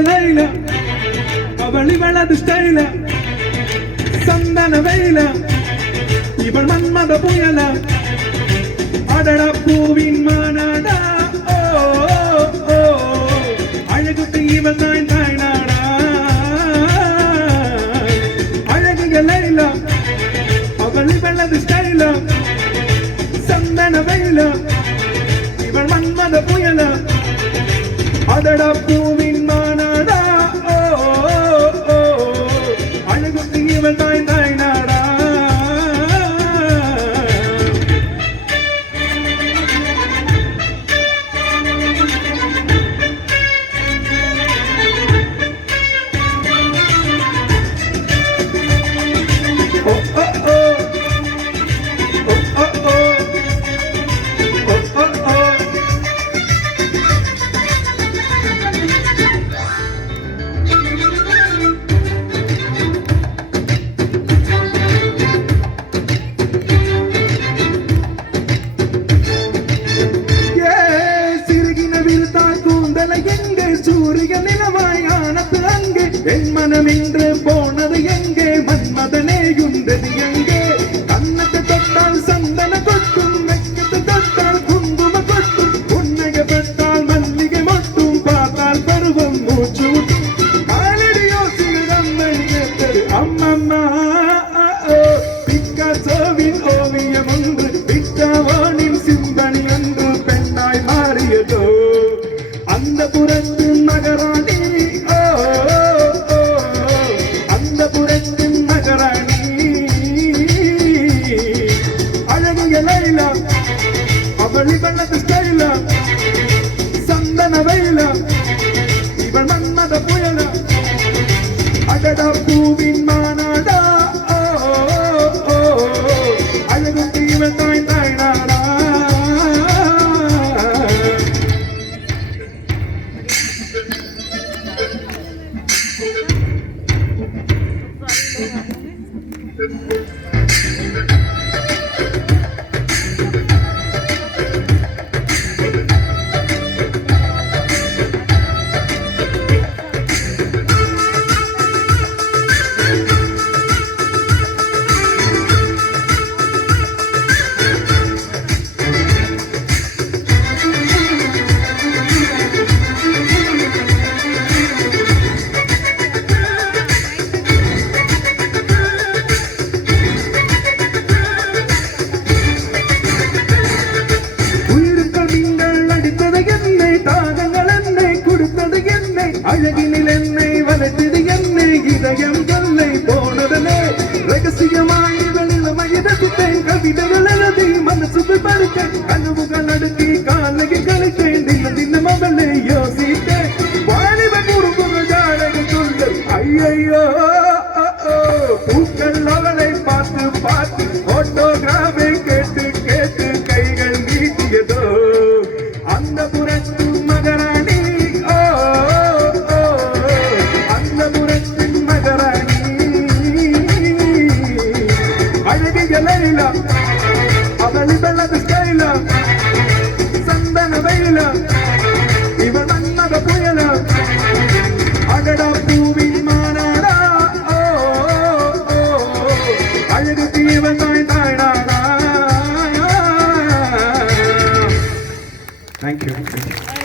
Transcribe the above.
லைல அவள் இவளது ஸ்டைல சந்தன வெயில இவள் மன்மத புயல அடட பூவின் மாநாடா ஓ அழகுக்கு இவள் தான் தாய்நாடா அழகிய லைல அவள் இவளது ஸ்டைல சந்தன வெயில இவள் மன்மத புயல அடட பூவின் மாநாடா ஓ அழகுக்கு இவள் தாய் தாய்நாடா சூரிய நிலவாய் ஆனது அங்கே என் மனம் இன்று போனது எங்கே மன்மதனே உண்டது எங்கே கண்ணத்தை தொட்டால் சந்தன கொட்டும் வெக்கத்தை தொட்டால் குங்கும கொட்டும் புன்னகை பெற்றால் மல்லிகை மட்டும் பார்த்தால் பருவம் மூச்சு காலடியோ சிறுதம்மை கேட்டது அம்மம்மா பிக்காசோவின் ஓவியம் ஒன்று பிக்காவானின் சிந்தனை ஒன்று பெண்ணாய் மாறியதோ அந்த புறத்து நகராணி அந்த புறத்து நகராணி அழகிய லைல அவள் இவளது ஸ்டைல சந்தன வெயில இவள் மன்மத புயல அடடா பூவின் மாநாடா அழகுக்கு இவள் தாய் தாய்நாடா அழகினில் என்னை வளர்த்தது என்னை இதயம் தொல்லை போனதனே ரகசியமாய் வெளியிலமையதேன் கவிதைகள் எழுதி மனசுக்குள் படுத்தேன் கனவுகள் அடுக்கி காலையை கலைத்தேன் தின தினம் அவளை யோசித்தேன் வாலிப குறும்புகள் ஜாடகை சொல்ல ஐயோ பூக்கள் அவளை பார்த்து பார்த்து போட்டோகிராஃபை கேட்டு கேட்டு கைகள் நீட்டியதோ அந்த புறத்து மகராணி அழகிய லைல